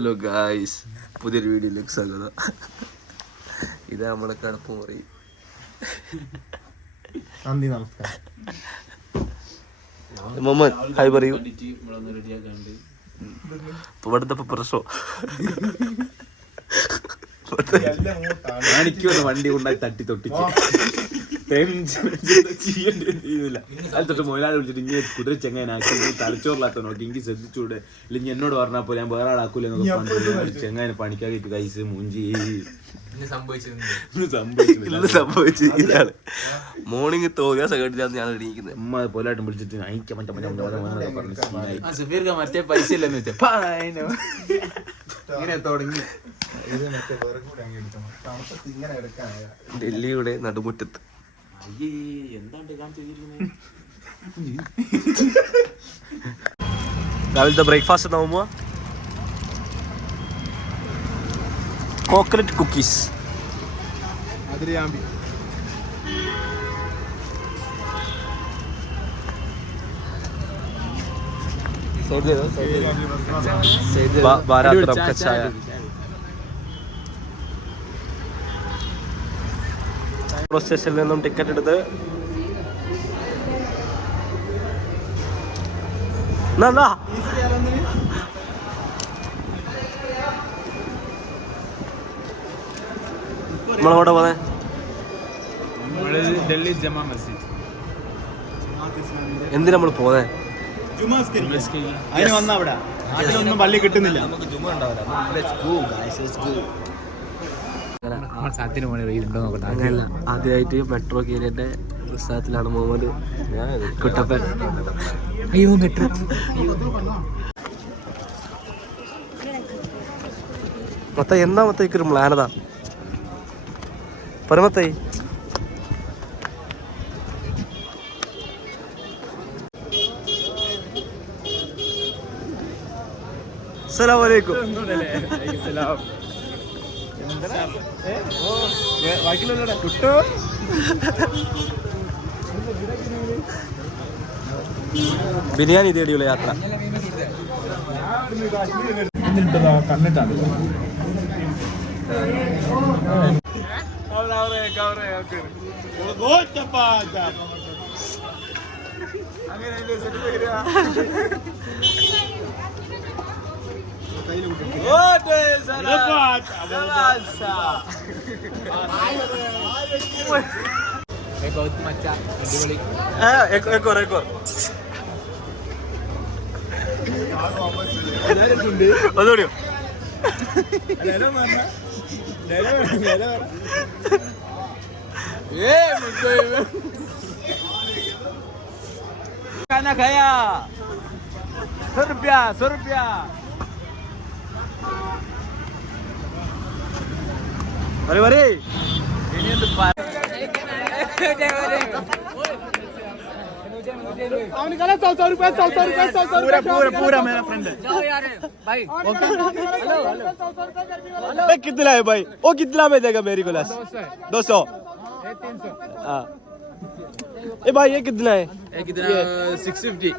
Hello guys, പുതിയൊരു വീഡിയോയിലേക്ക് സ്വാഗതം. ഇത് നമ്മളെ കടപ്പ് മുറി. നന്ദി, നമസ്കാരം. മൊമ്മൻ ഹായ് പറയൂ. ഇവിടുത്തെ പ്രശ്നം വണ്ടി കൊണ്ടായി തട്ടി തൊട്ടിച്ച് തൊട്ട് മൊയിലാളി വിളിച്ചിട്ട് ഇങ്ങനെ കുതിര ചെങ്ങാനാക്കി തലച്ചോറിലാത്ത നോക്കി എനിക്ക് ശ്രദ്ധിച്ചൂടെ, ഇല്ലെങ്കിൽ എന്നോട് പറഞ്ഞാൽ പോലെ ഞാൻ വേറെ ആളാക്കൂല ചെങ്ങാനെ പണിക്കാക്കിട്ട് കൈസ് മൂഞ്ചി സംഭവിച്ചു. ഇതാണ് മോർണിംഗ് തോന്നിയ സെക്കൻഡിലാണ് ഞാൻ എണീക്കുന്നത്. അമ്മ പോലായിട്ടും വിളിച്ചിട്ട് മറ്റേ പൈസ ഇല്ലെന്ന് വെച്ചാൽ തുടങ്ങി ഡൽഹിയുടെ നടുമുറ്റത്ത് രാവിലത്തെ ബ്രേക്ക്ഫാസ്റ്റ് എന്താവുമ്പോ കോക്കനട്ട് കുക്കീസ്. ചായ സ്റ്റേഷനിൽ നിന്നും ടിക്കറ്റ് എടുത്ത് നമ്മളെവിടെ പോന്നെ? ഡൽഹി ജമാ മസ്ജിദ്. എന്തിനാ നമ്മൾ പോന്നെ? അതിന് വന്ന അവിടെ അതിനൊന്നും പള്ളി കിട്ടുന്നില്ല. അങ്ങനെയല്ല, ആദ്യമായിട്ട് മെട്രോ കയറിയതിന്റെ ഉത്സാഹത്തിലാണ് മുഹമ്മദ് കുട്ടപ്പൻ. അയ്യോ മെട്രോ മൊത്തം എന്താ മൊത്തം പ്ലാനതാ പരമത്തായി. അസ്സലാമു അലൈക്കും. ബിരിയാണി തേടിയുള്ള യാത്ര. കണ്ടിട്ടാണ് ഒന്നുകൂടിയോ? कितना है भाई? वो कितना में देगा मेरी गिलास? 200. हाँ. ए भाई ये कितना है? 650.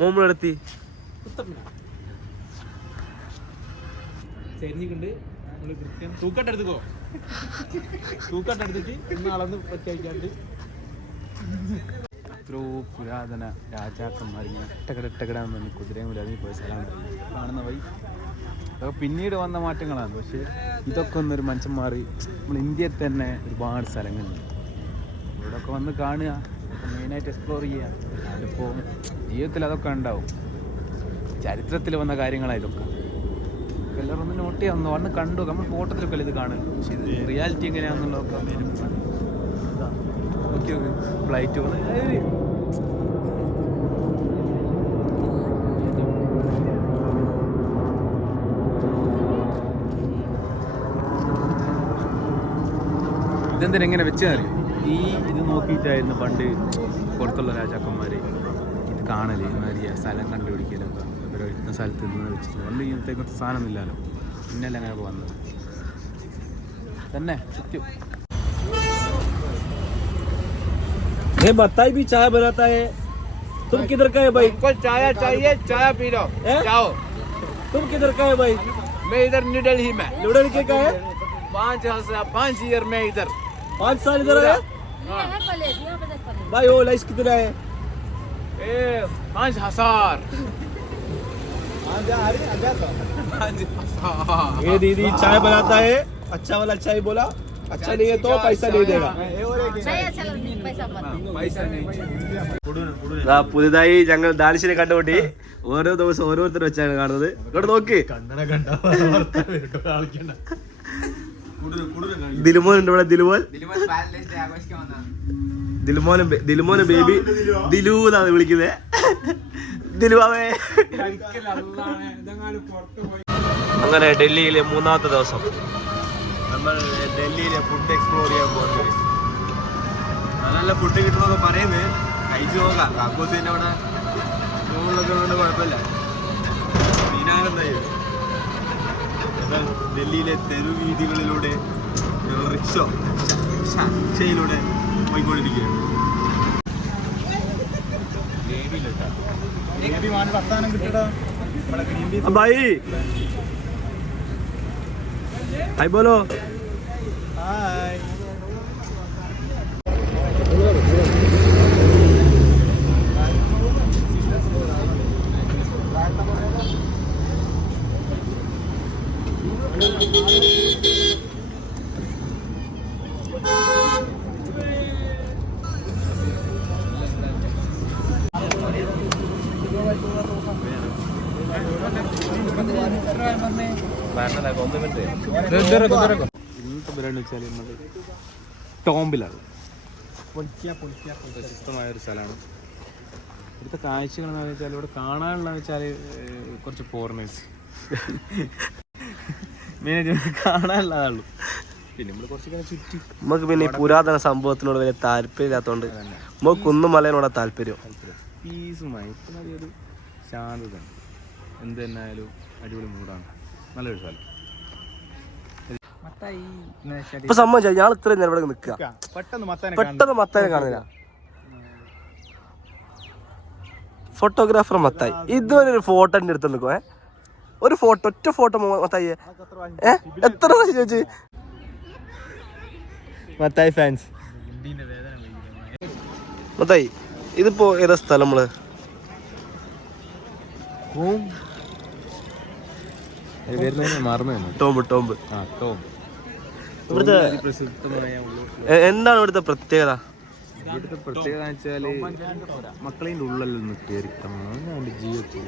മോമ്പളെടുത്തി ചെരിഞ്ഞിട്ടുണ്ട്. തൂക്കട്ടെടുത്തോ, തൂക്കട്ടെടുത്തിട്ട് ഇന്ന് അളന്ന് വെക്കാണ്ട് എത്രയോ പുരാതന രാജാക്കന്മാർ ഇങ്ങനെ ഇട്ടകടാൻ വന്ന് കുതിരയും ഇറങ്ങി പോയ സ്ഥലമാണ് കാണുന്ന വഴി. അതൊക്കെ പിന്നീട് വന്ന മാറ്റങ്ങളാണ്. പക്ഷേ ഇതൊക്കെ ഒന്നൊരു മനുഷ്യന്മാർ നമ്മൾ ഇന്ത്യയിൽ തന്നെ ഒരുപാട് സ്ഥലങ്ങളുണ്ട്. ഇവിടെയൊക്കെ വന്ന് കാണുക, മെയിനായിട്ട് എക്സ്പ്ലോർ ചെയ്യുക. അതിപ്പോൾ ജീവിതത്തിൽ അതൊക്കെ ഉണ്ടാവും, ചരിത്രത്തിൽ വന്ന കാര്യങ്ങളാണ് ഇതൊക്കെ. എല്ലാവരും ഒന്ന് നോട്ട് ചെയ്യാം, ഒന്ന് വന്ന് കണ്ടു. നമ്മൾ ഫോട്ടോത്തിലൊക്കെ ഇത് കാണുക, പക്ഷേ ഇത് റിയാലിറ്റി എങ്ങനെയാണെന്നുള്ളതൊക്കെ ഓക്കെ. ഫ്ലൈറ്റ് വന്ന് ഇതെന്തിനാ എങ്ങനെ വെച്ചറിയോ ഇത് നോക്കിയിട്ടായിരുന്നു പണ്ട് പുറത്തുള്ള രാജാക്കന്മാർ ഇത് കാണല് എന്നറിയാം സ്ഥലം കണ്ടുപിടിക്കലൊക്കെ ഇവർ ഇന്ന സ്ഥലത്ത് നിന്ന് വെച്ചിട്ട് പണ്ട് ഇങ്ങനത്തെ സാധനം ഇല്ലല്ലോ പിന്നല്ല അങ്ങനെ വന്നത് തന്നെ ചുറ്റും. ये बताई भी चाय बनाता है. तुम किधर का है भाई? हमको चाय चाहिए, चाय पी लो. जाओ. तुम किधर का है भाई? मैं इधर न्यू दिल्ली में. न्यू दिल्ली के का है? 5 ईयर में इधर. 5 साल इधर है भाई. वो लाइस कितना है? 5,000. ये दीदी चाय बनाता है. अच्छा वाला चाय बोला. अच्छा नहीं है तो पैसा नहीं देगा. പുതുതായി ഞങ്ങൾ ദാലിഷിനെ കണ്ടുകൂട്ടി. ഓരോ ദിവസം ഓരോരുത്തർ വെച്ചാണ് കാണുന്നത്. ഇങ്ങോട്ട് നോക്ക്. ദിലുമോനുണ്ട് ഇവിടെ. ദിലുമോന് ബേബി ദിലു എന്നാണ് വിളിക്കുന്നത്. ദിലുവാവേ. അങ്ങനെ ഡൽഹിയിലെ 3ാമത്തെ ദിവസം നമ്മൾ ഡൽഹിയിലെ ഫുഡ് എക്സ്പ്ലോർ ചെയ്യാൻ പോകുന്നത്. നല്ല ഫുഡ് കിട്ടുന്നൊക്കെ പറയുന്നത്. കഴിച്ചു നോക്കാം. കാക്കോസിൻ്റെ അവിടെ റൂമിലൊക്കെ കൊണ്ട് കുഴപ്പമില്ല. മീനാണെന്തായാലും ഡൽഹിയിലെ തെരുവീതികളിലൂടെ റിക്ഷയിലൂടെ പോയിക്കൊണ്ടിരിക്കുകയാണ്. भाई हाय बोलो. हाय. ഇന്നത്തെ പരിപാടി വെച്ചാൽ നമ്മൾ ടോംബിലാണ്. പ്രശസ്തമായൊരു സ്ഥലമാണ്. ഇവിടുത്തെ കാഴ്ചകൾ എന്ന് വെച്ചാൽ ഇവിടെ കാണാനുള്ളതെന്ന് വെച്ചാൽ കുറച്ച് ഫോറിനേഴ്സ് മെയിനായിട്ട് കാണാനുള്ളതാണുള്ളൂ. പിന്നെ നമ്മൾ കുറച്ചൊക്കെ ചുറ്റി. നമുക്ക് പിന്നെ ഈ പുരാതന സംഭവത്തിനോട് വലിയ താല്പര്യമില്ലാത്തതുകൊണ്ട് നമുക്ക് കുന്നുമലയോടെ താല്പര്യം. പീസുമായി ഇപ്പം ഒരു ശാന്തത. എന്ത് തന്നെയായാലും അടിപൊളി മൂടാണ്. നല്ലൊരു സ്ഥലം. ഇപ്പൊ സംഭവിച്ചാൽ ഞാൻ ഇത്രയും നേരം ഇവിടെ നിൽക്കുക. പെട്ടെന്ന് മത്താനെ കാണില്ല. ഫോട്ടോഗ്രാഫർ മത്തായി ഇതുവരെ ഒരു ഫോട്ടോ എൻ്റെ അടുത്ത് നിൽക്കും. ഒരു ഫോട്ടോ, ഒറ്റ ഫോട്ടോ മത്തായി എത്ര ചോദിച്ചു. മത്തായി ഫാൻസ്. മത്തായി ഇതിപ്പോ ഏതാ സ്ഥലം? നമ്മള് ടോംബ്. എന്താണ് ഇവിടുത്തെ പ്രത്യേകത? ഇവിടുത്തെ പ്രത്യേകത വെച്ചാല് മക്കളേൻ്റെ ഉള്ളിലൊന്ന് കയറി കാണാൻ ജീവിതത്തിൽ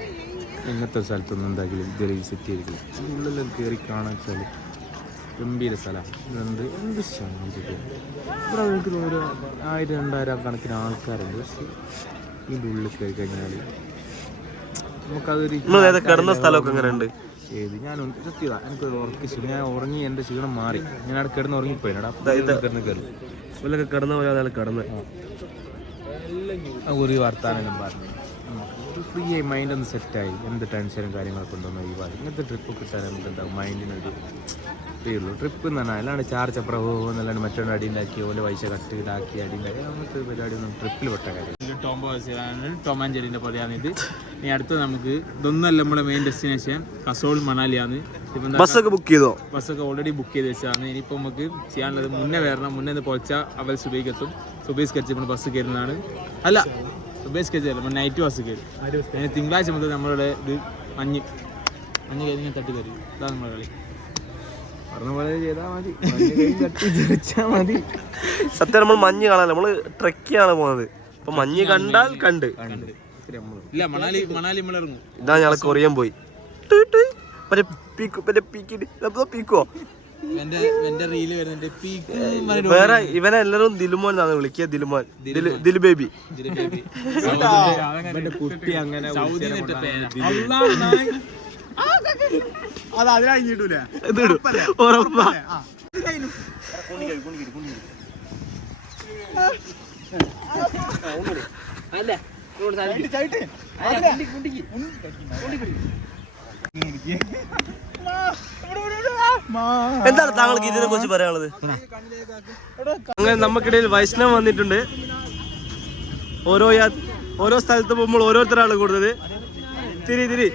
ഇങ്ങനത്തെ സ്ഥലത്തൊന്നും എന്തായാലും ഇതുവരെ വിസിറ്റ് ചെയ്തിട്ടില്ല. ഇതിൻ്റെ ഉള്ളിൽ കയറി കാണാൻ വെച്ചാൽ ഗംഭീര സ്ഥലമാണ്. എന്ത് ശാന്തത. ഇവിടെ എനിക്ക് ഓരോ 1000-2000 കണക്കിന് ആൾക്കാരുണ്ട്. പക്ഷേ ഇതിൻ്റെ ഉള്ളിൽ കയറി കഴിഞ്ഞാൽ നമുക്കതൊരു കിടന്ന സ്ഥലമൊക്കെ എങ്ങനെ ഉണ്ട്? ഞാൻ സത്യത എനിക്കൊരു ഉറക്കി ക്ഷീണം. ഞാൻ ഉറങ്ങി എൻ്റെ ക്ഷീണം മാറി. ഞാൻ അവിടെ കിടന്ന് ഉറങ്ങിപ്പോയിടാ. കിടന്ന് കയറി ഇവരൊക്കെ കിടന്ന പോലെ അയാൾ കിടന്ന് ഒരു വർത്താനം പറഞ്ഞു. ഒരു ഫ്രീ ആയി മൈൻഡ് ഒന്ന് സെറ്റായി. എന്ത് ടെൻഷനും കാര്യങ്ങളൊക്കെ ഉണ്ടോന്ന് ഒഴിവായി. ഇങ്ങനത്തെ ട്രിപ്പ് കിട്ടാൻ നമുക്ക് എന്താവും മൈൻഡിനൊരു ഫ്രീ ഉള്ളൂ. ട്രിപ്പ് എന്ന് പറഞ്ഞാൽ അല്ലാണ്ട് ചാർജപ്ര എന്നല്ലാണ്ട് മറ്റൊരു അടി ഉണ്ടാക്കി ഓൻ്റെ പൈസ കട്ട് ഇതാക്കി അടി ഉണ്ടാക്കി അങ്ങനത്തെ പരിപാടി ഒന്നും ട്രിപ്പിൽ പെട്ട കാര്യം. ടോം ആൻഡ് ജെറിൻ്റെ പോലെയാണിത്. ഇനി അടുത്ത് നമുക്ക് ഇതൊന്നല്ല നമ്മുടെ മെയിൻ ഡെസ്റ്റിനേഷൻ കസോൾ മണാലിയാണ്. ബസ്സൊക്കെ ബുക്ക് ചെയ്തോ? ബസ്സൊക്കെ ഓൾറെഡി ബുക്ക് ചെയ്ത് വെച്ചാണ്. ഇനിയിപ്പോൾ നമുക്ക് ചെയ്യാനുള്ളത് മുന്നേ വരണം. മുന്നേ പൊളിച്ച അവൽ സുബൈക്ക് എത്തും. സുബൈസ് കഴിച്ച് നമ്മൾ ബസ് കയറുന്നതാണ്. അല്ല സുബൈസ് കഴിച്ച് നമ്മൾ നൈറ്റ് ബസ് കയറും. അതിന് തിങ്കളാഴ്ച മുതൽ നമ്മളുടെ ഇത് മഞ്ഞ് കഴിഞ്ഞാൽ തട്ടി കയറി. ഇതാണ് നമ്മുടെ കളി. പറഞ്ഞ പോലെ ചെയ്താൽ മതി. തട്ടി തെറിച്ചാൽ മതി. സത്യം നമ്മൾ മഞ്ഞ് കാണാൻ നമ്മള് ട്രെക്കാണ് പോകുന്നത്. അപ്പൊ മഞ്ഞ് കണ്ടാൽ കണ്ട് ഇല്ല മണാലി നമ്മൾ ഇറങ്ങും. ഇതാ ഞങ്ങൾ കൊറിയൻ പോയി. പീക്കോ വേറെ ഇവനെ എല്ലാരും ദിലുമോൻ എന്നാണ് വിളിക്കുക. ദിലുമോൻ ദിലു ബേബി. കുട്ടി അങ്ങനെ ഉറപ്പാ. എന്താണ് താങ്കൾക്ക് ഇതിനെ കുറിച്ച് പറയാനുള്ളത്? അങ്ങനെ നമുക്കിടയിൽ വൈഷ്ണവ് വന്നിട്ടുണ്ട്. ഓരോ സ്ഥലത്ത് പോകുമ്പോൾ ഓരോരുത്തരാണ് കൂടുതൽ. തിരി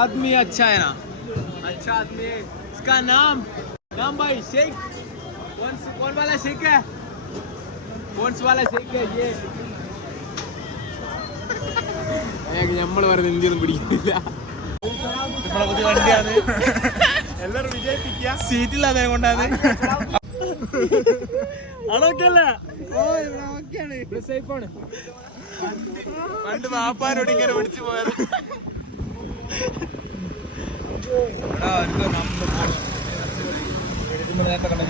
आदमी अच्छा है ना, अच्छा आदमी है. इसका नाम भाई शेख. कौन वाला शेख है? कौन वाला शेख है ये? നമ്മൾ പറയുന്നത് ഇന്ത്യ ഒന്നും പിടിക്കുന്നില്ല. നമ്മളെ പുതിയ വണ്ടിയാണ്, എല്ലാവരും വിജയിപ്പിക്കുക. സീറ്റില്ലാതെ കൊണ്ടാണ്. അതൊക്കെയല്ല, ഇവിടെ സേഫാണ്. പണ്ട് വാപ്പാരോട് ഇങ്ങനെ വിളിച്ചു പോയത്.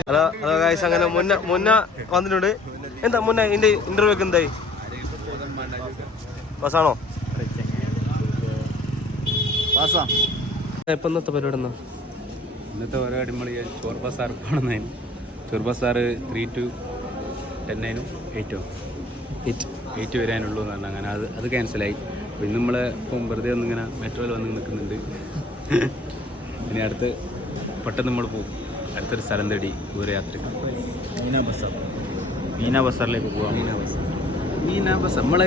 ഹലോ ഗൈസ്, അങ്ങനെ മുന്ന വന്നിട്ടുണ്ട്. എന്താ മുന്ന ഇതിന്റെ ഇന്റർവ്യൂ ഒക്കെ എന്തായി? ബസ്സാണോ? ഇപ്പൊ ഇന്നത്തെ പരിപാടി എന്നാ? ഇന്നത്തെ പരിപാടി നമ്മൾ ചോർ ബസാർ കാണുന്നതിന്. ചോർ ബസാർ 3 to 10 8 വരാനുള്ളൂ എന്ന് പറഞ്ഞാൽ അങ്ങനെ അത് ക്യാൻസലായി. അപ്പോൾ ഇന്ന് നമ്മൾ ഇപ്പം വെറുതെ ഒന്നിങ്ങനെ മെട്രോയിൽ വന്ന് നിൽക്കുന്നുണ്ട്. ഇനി അടുത്ത് പെട്ടെന്ന് നമ്മൾ പോകും അടുത്തൊരു സ്ഥലം തേടി ദൂരയാത്രയ്ക്ക്. മീന ബസാറിലേക്ക് പോവാം. മീന ബസാർ നമ്മൾ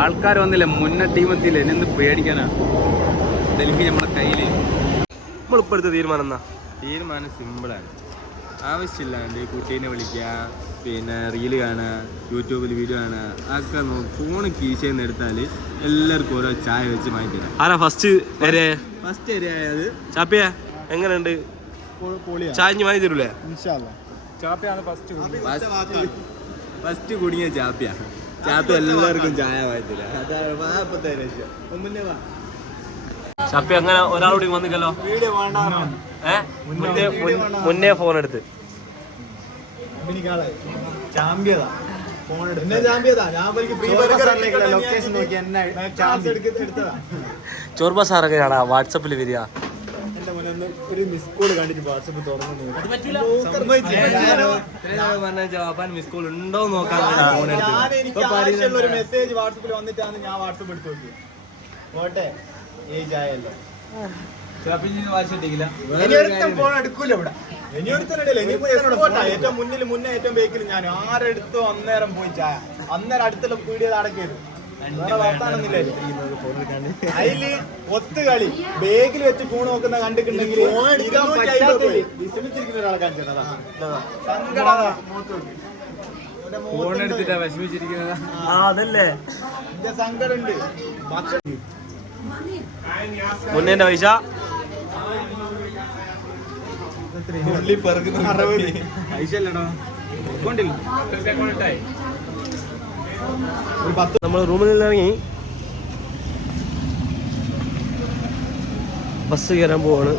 ആൾക്കാർ വന്നില്ല, മുന്നേ ടീമെത്തിയില്ല. എന്നെ പേടിക്കാനാ. ഡൽഹി നമ്മുടെ കയ്യിൽ. നമ്മളിപ്പോൾ എടുത്ത തീരുമാനം എന്നാ? തീരുമാനം സിമ്പിളാണ്. ആവശ്യമില്ലാണ്ട് കുട്ടീനെ വിളിക്കുക, പിന്നെ റീല് കാണുക, യൂട്യൂബിൽ വീഡിയോ കാണുക, അതൊക്കെ ഫോണ് കീശയിൽ നിന്ന് എടുത്താൽ എല്ലാവർക്കും ഓരോ ചായ വെച്ച് വാങ്ങിത്തരാം. ആരാ ഫസ്റ്റ് ഏരിയത് ചാപ്പിയ എങ്ങനെയുണ്ട്? ചായഞ്ഞ് വാങ്ങി തരൂലേ? ഫസ്റ്റ് കുടുങ്ങിയ ചാപ്പിയ എല്ലാവർക്കും ചായ വാങ്ങിത്തരാം. അതാണ് ചാപ്പി. അങ്ങനെ ഒരാളോട് വന്നിക്കല്ലോ, മുന്നേ ഫോൺ എടുത്ത് ചോർബ സാറൊക്കെയാണാ വാട്സപ്പിൽ വരിക. മിസ് കോൾ കണ്ടിട്ട് വാട്സപ്പ് തുറന്നു മിസ് കോൾ ഉണ്ടോ നോക്കാൻ ഒരു മെസ്സേജ് വാട്സപ്പിൽ വന്നിട്ടാണ് ഞാൻ വാട്സപ്പ് എടുത്ത് നോക്കി. പോട്ടെ, ഏജ് ആയല്ലോ. ഫോൺ എടുക്കൂല ഇവിടെ. ഏറ്റവും മുന്നേ ഏറ്റവും ബേക്കിൽ ഞാൻ ആരെടുത്തോ അന്നേരം പോയി ചായ. അന്നേരം അടുത്തുള്ള വീഡിയോ അടക്കിയത് അതില് ഒത്തുകളി. ബേഗിൽ വെച്ച് ഫോൺ നോക്കുന്ന കണ്ടിട്ടുണ്ടെങ്കിൽ വിഷമിച്ചിരിക്കുന്ന ഒരാളെ കാണിച്ചതാ. ഫോൺ എടുത്തിട്ടാ വിഷമിച്ചിരിക്കുന്നത്. അതല്ലേ സങ്കടം ഉണ്ട്. മുന്നേന്റെ പൈസ നമ്മൾ റൂമിൽ നിന്ന് ഇറങ്ങി ബസ് കയറാൻ പോവാണ്.